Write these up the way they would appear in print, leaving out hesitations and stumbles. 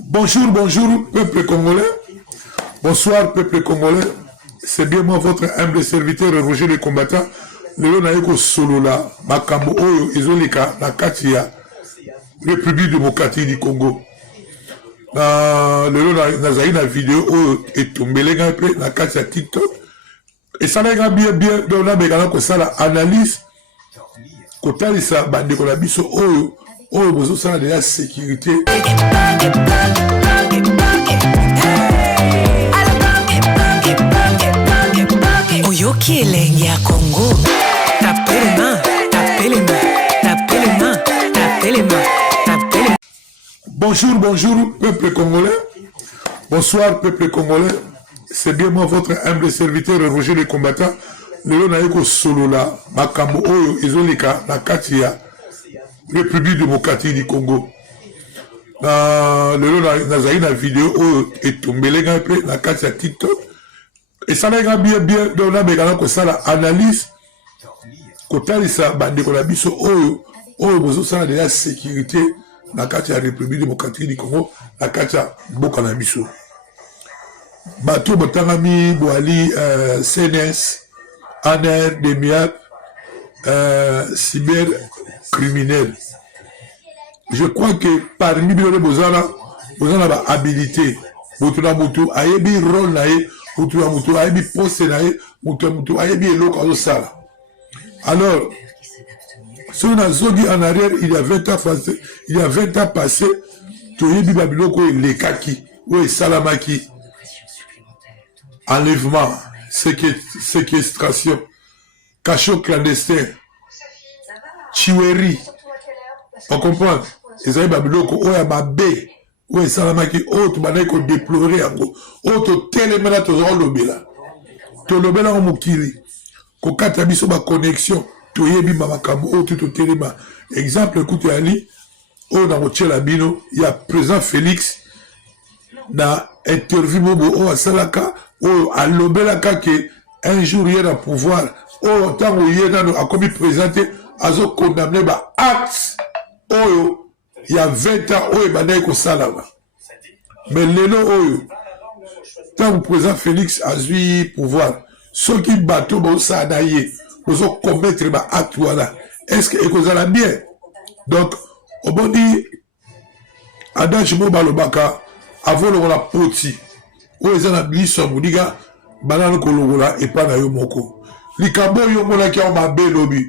Bonjour, bonjour, peuple congolais. Bonsoir, peuple congolais. C'est bien moi, votre humble serviteur, Roger le combattant. Le naïko solo là, makambo oyo ezolika na kati ya République démocratique du Congo. Nazali na vidéo oyo etombelenga pe na kati ya TikTok. Et ça n'a bien donc na bekana ko sala analyse kotalisa bandeko na biso oyo bozo sala de la sécurité. Oyoki elenge ya Congo. Tapez les mains, tapez les mains, tapez les mains, tapez les mains, tapez les mains. Bonjour, bonjour, peuple congolais. Bonsoir, peuple congolais. C'est bien moi, votre humble serviteur, Roger le combattant. Le naïko solo là, makambo oyo ezolika na kati ya République démocratique du Congo. Nazali na vidéo oyo etombelenga pe na kati ya TikTok. Et ça n'a bien donc na bekana ko sala analyse kotalisa bandeko na biso oyo bozo sala de la sécurité na kati ya République démocratique du Congo na kati ya mboka na biso. Bato botangami boali CNS, ANR, DEMIAP, cybercriminel. Je crois que parmi les bozana ba habilité, mutu na mutu ayebi rôle na ye, mutu na mutu ayebi poste na ye, mutu na mutu ayebi eloko azo sala. Alors, si on a zogi en arrière, il y a 20 ans passé, toyebi babiloko lekaki, ou salamaki, enlèvement, séquestration, cachot clandestin, tuerie. On comprend? Ils avaient babiloko, ou ya babé, ou ya salamaki, ou tu m'as ko déplorer yango, ou tu télémena to lobela. To lobela o mukili. Ko kata biso ba connexion, to yebi makambo, ou tu téléma. Exemple, écoute Ali, ou na mochela bino, il y a président Félix, na interview bobo, ou salaka, ou à lobelaka que un jour il y a un pouvoir, ou tant où il y a comme présenté, azo condamné ba acte. Oyo, il y a 20 ans, oyo, banaï ko salama. Mais lelo oyo, tant que président Félix a eu pouvoir, ceux qui battent au sadaye, ils ont commettre ma acte voilà. Est-ce que vous allez bien? Donc, au bon dit, adage mo balobaka, avant le la poti, où ils ont la biso, moudiga, banano kologola, et pas na yo moko. Likabo yo mona ki a mabe lobi.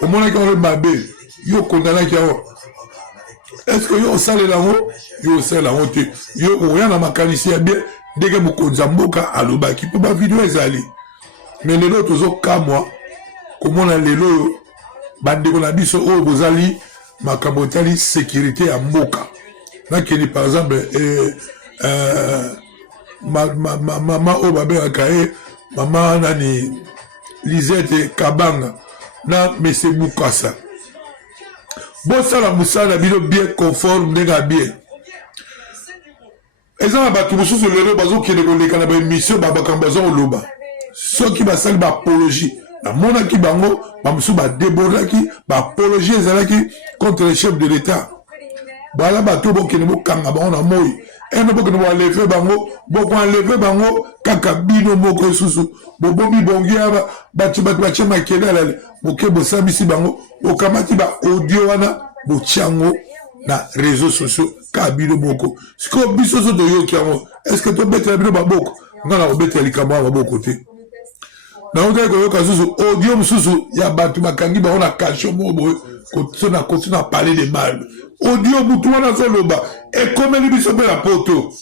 Au mona ki a mabe. Yo condamné qui a. Est-ce que yo sale la haut? Yo sale la haut. Yo rien na makanisi ya bien. Dès que moko zamboka aloba qui peut pas vidéo ezali. Mais les autres zo ka moi. Comment on a les lots bande ko na biso o bozali makabotali sécurité à mboka. Là qui par exemple maman o babé akae maman nani Lisette Kabanga na monsieur Bukasa. Bon, ça, la moussa, la bino bien conforme, n'est bien. Et ça, la tout sur le bazo qui est le canaba mission, babakambazo au loba. Ceux qui va saluer l'apologie. La mona qui bango, bamsou ba déborder qui, apologie contre les chefs de l'État. Voilà, bateau, bon, qui ne mou kangaba, on a moui. Et nous, bon, enlever bango, bon, enlever bango, kaka bino moko susu. Bon, bobi bongia, batu makele, boke bosambisi bango, bokamati ba audio wana, bochango, na réseaux sociaux, ka bino moko. Ce que biso so doyo kiamo, est-ce que tu bête la bino baboko? Non, on bête la kama à boko te. Na on dit que susu, audio susu, ya batu makangi ba on a caché mobo, continue à parler de mal. Audio mutuana zoloba et comme les biso la poto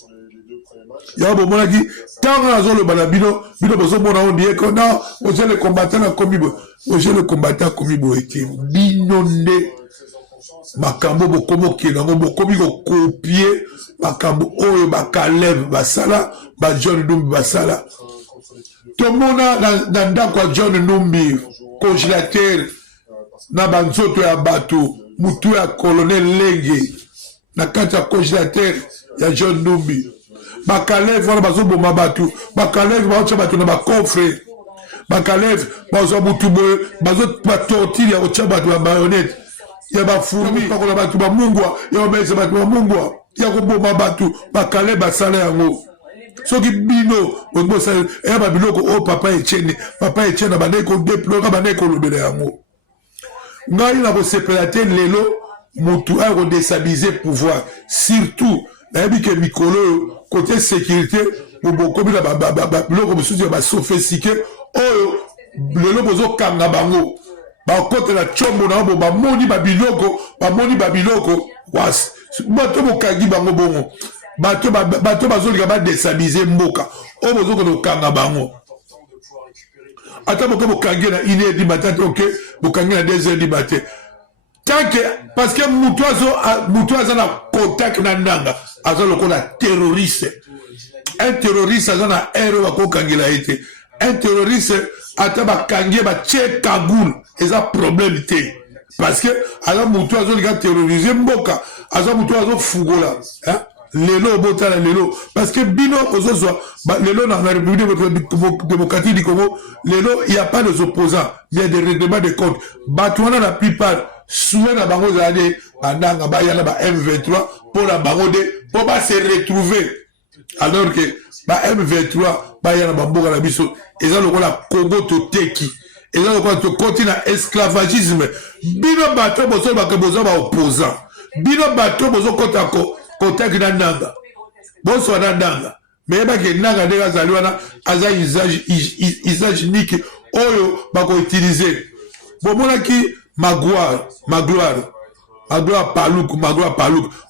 ya bo mona ki tanga zoloba na bino bozo mona on dit que non j'ai le combattant na komibo j'ai le combattant komibo ete bino nde makambo bo komo ki na bo komi ko copier makambo oyo bakalève basala ba John Numbi basala to mona na ndako John Numbi congélateur na banzoto ya bato mutu ya colonel Lenge na kati ya congélateur ya John Numbi bakalève wana bazoboma bato bakalève baotya bato na bacoffre bakalève bazwa mutu boye bazobatortile ya kotya bato ya bayonete ya bafourmi pakola bato bamungwa ya bamesa bato bamungwa ya koboma bato bakale basala yango soki bino bosala eya babiloko oyo papa Etienne bandeki kodeploka bandeki kolobela yango ngai na kosepela te lelo motu aya kodestabilize pouvoir surtout nayebi ke mikolo oyo côté sécurité bokomi na biloko mosusu ya basophistique oyo lelo bozokanga bango bakotela tshombo na bo bamoni babiloko wasi bato bokangi bango bongo bato bazolika badestabilize mboka oyo bozokona kokanga bango ata boke bokangi na 1h du matin te oke bokangi na 2h du matin tanke parce que mutu aza na contact na ndanga aza lokola terroriste un terroriste aza na ere bakokangela ye te un terroriste ata bakangi batie kagoule eza problème te parce que aza mutu azolika terroriser mboka aza mutu azofugola lelo obotala lelo parce que bino ozozwa lelo na République démocratique du Congo lelo il y a pas des opposants il y a des règlements de compte bato wana la plupart souvent na bango zade bandanga bayana ba M23 pour la bango de pour ba se retrouver alors que ba M23 bayana bamboka na biso eza lokola Congo toteki eza lokola to continent esclavagisme bino bato bozo bakaboza ba opposant bino bato bozo kota ko contact na ndanga bonso na ndanga mais ba ke ndanga de azali wana aza usage unique oyo bako utiliser bomona ki Magloire Paluku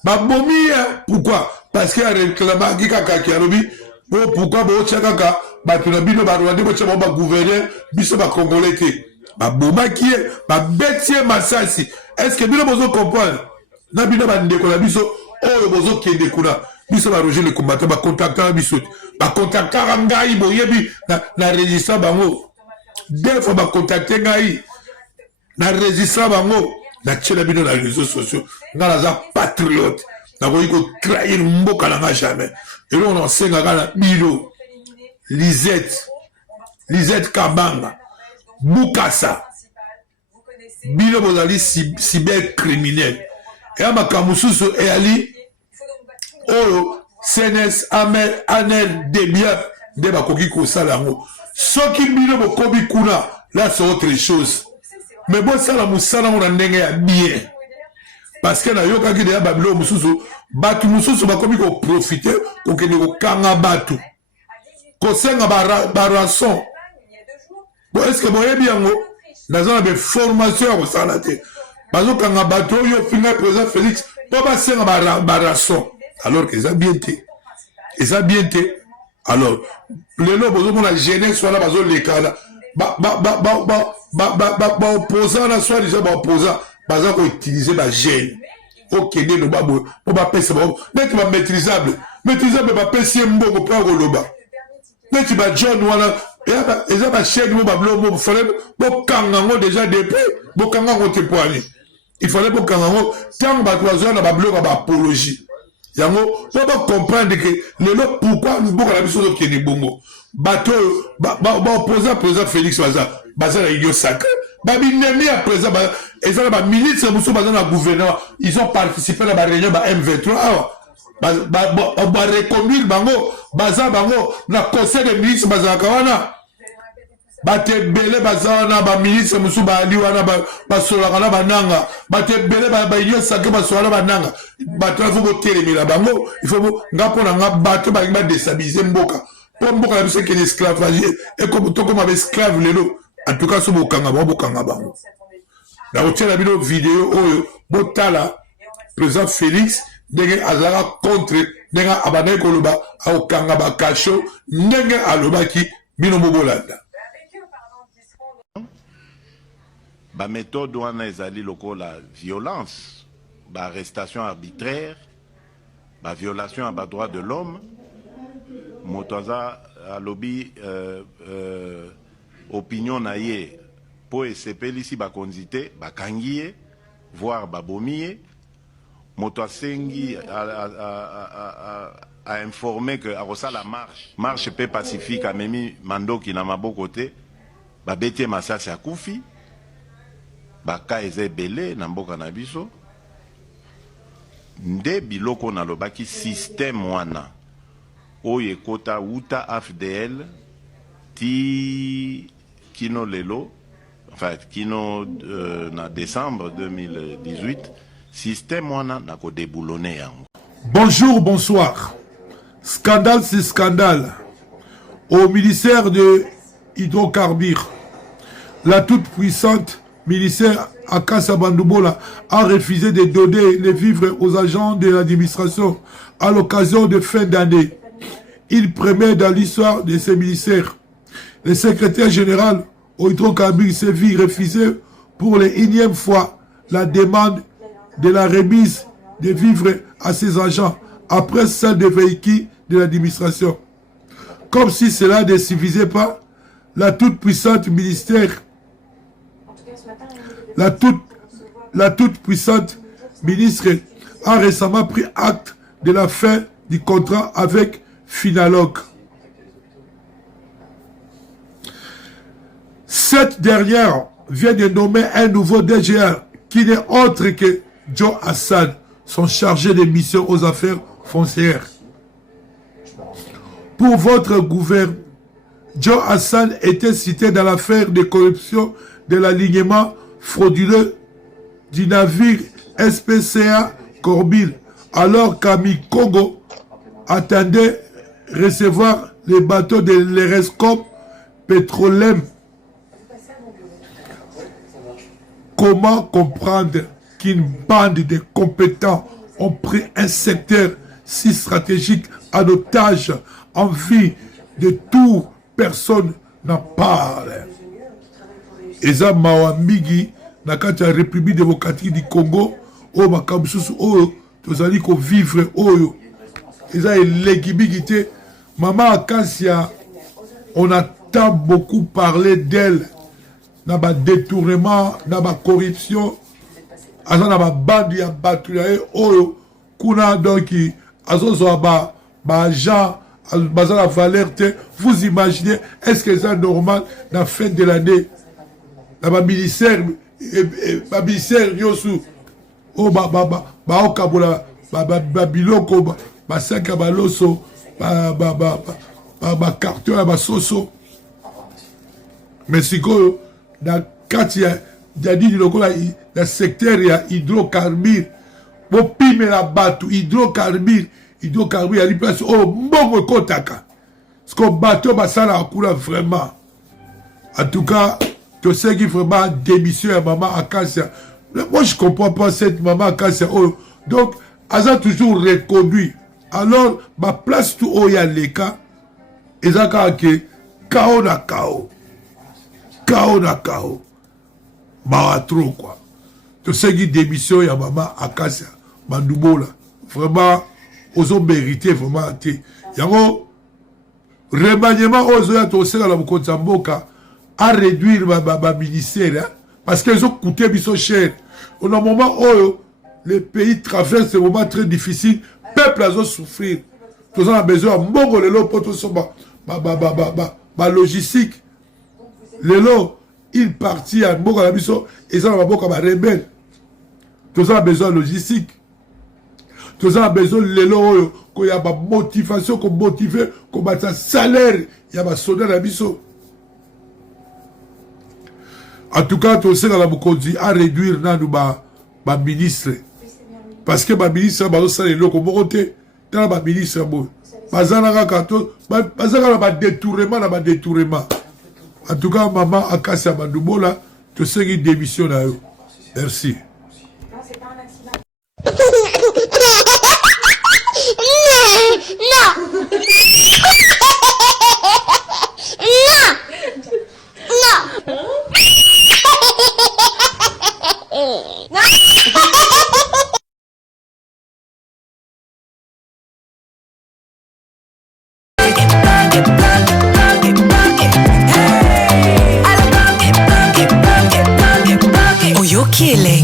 babomi pourquoi parce que réclama ki kaka ki alobi pourquoi bo chakaka bato na bino ba Rwanda bo chama ba gouverneur biso ba congolais te baboma ki ba betie masasi est-ce que bino bozo comprendre na bino ba ndeko na biso oyo bozo kende kuna biso ba Roger le combattant ba contacter biso ba contacter ngai boyebi na résistant bango deux fois ba contacter ngai na résistant bango na tchela bino na réseaux sociaux nga naza patriote na koyi ko trahir mboka na nga jamais et là on ensenga kana bino Lisette Kabanga Bukasa bino bozali cyber criminel et amakambo susu e ali oyo CNS Anel Debia de bakoki kosala yango soki bino bokobi kuna là c'est autre chose mais bon ça la musala on ndenge ya bien parce que na yokaki de babilo mususu batu mususu bakomi ko profiter ko kende ko kanga batu ko senga ba rançon bon est-ce que boye bien ngo dans une formation ko sala te bazo kanga batu yo finga président Félix po ba senga ba rançon alors que ça bien te alors le lobo zo mona jeunesse wala bazo lekala opposant na soit déjà opposant baza ko utiliser ba gêne OK ne no babo po ba pesa ba net ba maîtrisable ba pesa mboko pa ko loba net ba John wala eza ba chaîne mo ba blo mo fallait bo kanga ngo déjà depuis bo kanga ngo te poani il fallait bo kanga ngo tant ba toizo na ba blo ba apologie yango so ba comprendre que lelo pourquoi mboka la biso ke ni bongo bato ba opposant président Félix baza na union sacrée babinemi à présent ezala ba ministre muso baza na gouvernement ils ont participé à la réunion ba M23 ba reconduire bango baza bango na conseil des ministres baza kawana batebele baza wana ba ministre muso ba ali wana ba solaka na bananga batebele ba union sacrée ba solaka bananga bato faut botelemela bango il faut ngapona nga bato ba déstabiliser mboka pour mboka la biso que l'esclavage et comme to comme esclave lelo en tout cas so bokanga bango na otela bino vidéo oyo botala président Félix ndenge azala contre ndenge abandaki koloba akokanga bakasho ndenge alobaki bino mobolanda ba méthode wana ezali lokola violence ba arrestation arbitraire ba violation à ba droit de l'homme motoza alobi opinion na ye po esepeli si bakonzi te bakangi ye voire babomi ye moto asengi a informé que akosala marche pe pacifique amemi mandoki na maboko te babeti ye masasi akufi baka eza ebele na mboka na biso nde biloko nalobaki système wana oyo ekota uta AFDL ti kino lelo, enfin kino na décembre 2018, système wana nako déboulonner yango. Bonjour, bonsoir. Scandale, c'est scandale. Au ministère de hydrocarbures, la toute-puissante ministère Akassa Bandoubola a refusé de donner les vivres aux agents de l'administration à l'occasion de fin d'année. Il promet dans l'histoire de ces ministères. Le secrétaire général au hydrocarbures s'est vu refuser pour la énième fois la demande de la remise de vivres à ses agents après celle des véhicules de l'administration. Comme si cela ne suffisait pas, la toute-puissante ministère, la toute-puissante ministre a récemment pris acte de la fin du contrat avec Finalog. Cette dernière vient de nommer un nouveau DGR qui n'est autre que Joe Hassan, son chargé de mission aux affaires foncières. Pour votre gouvernement, Joe Hassan était cité dans l'affaire de corruption de l'alignement frauduleux du navire SPCA Corbil, alors qu'Ami Congo attendait recevoir les bateaux de l'Erescom Petrolem. Comment comprendre qu'une bande de compétents ont pris un secteur si stratégique en otage, en vue de tout, personne n'en parle. Eza Mawambigi, na kati ya République démocratique du Congo, o makamsusu oyo, tozali ko vivre oyo. Eza elegibigité. Maman Akassia, on a tant beaucoup parlé d'elle. Na ba détournement, na ba corruption, aza na ba bandi ya batu ya oyo, kuna donc, azozo ba agent, baza la valeur te. Vous imaginez, est-ce que c'est normal, dans la fin de l'année, na ba ministère yosu, oh okabola, biloko, saka baloso, carton, soso. Mais si quoi, dans kati ya dit le secteur ya hydrocarbures, bo pime la bateau hydrocarbures y a une place oh mbongo kotaka parce que bateau basala akula vraiment. En tout cas, tu sais qu'il vraiment démission à maman Akassia. Moi je comprends pas cette maman Akassia. Oh, donc elle a toujours reconduit. Alors ma place tout haut y a les cas et ça que chaos na chaos. Chaos na chaos. Bah trop quoi. Tu sais qu'il démission à maman Akassia Bandoubola. Vraiment aux hommes mérités vraiment. Yango remaniement aux autres aussi dans la Mboka à réduire ma ministère parce qu'ils ont coûté biso cher. Au moment où le pays traverse des moments très difficiles, peuple a souffrir. Tous a besoin de mbongo lelo pour tout ça ma logistique. Lelo il partit à mbongo la biso et ça va mbongo ba rebelle. Tous a besoin de logistique. Tous a besoin de lelo qu'il y a ma motivation qu'on motive qu'on bat salaire il y a ma soldat la biso. En tout cas, tu sais, dans la Mokondi, à réduire ma ministre. Parce que ma ministre, c'est le loco moroté. Dans ma ministre, détournement. En tout cas, maman Akassia Bandoubola, tu sais qu'il démissionne. Merci. Oyo Kieleng.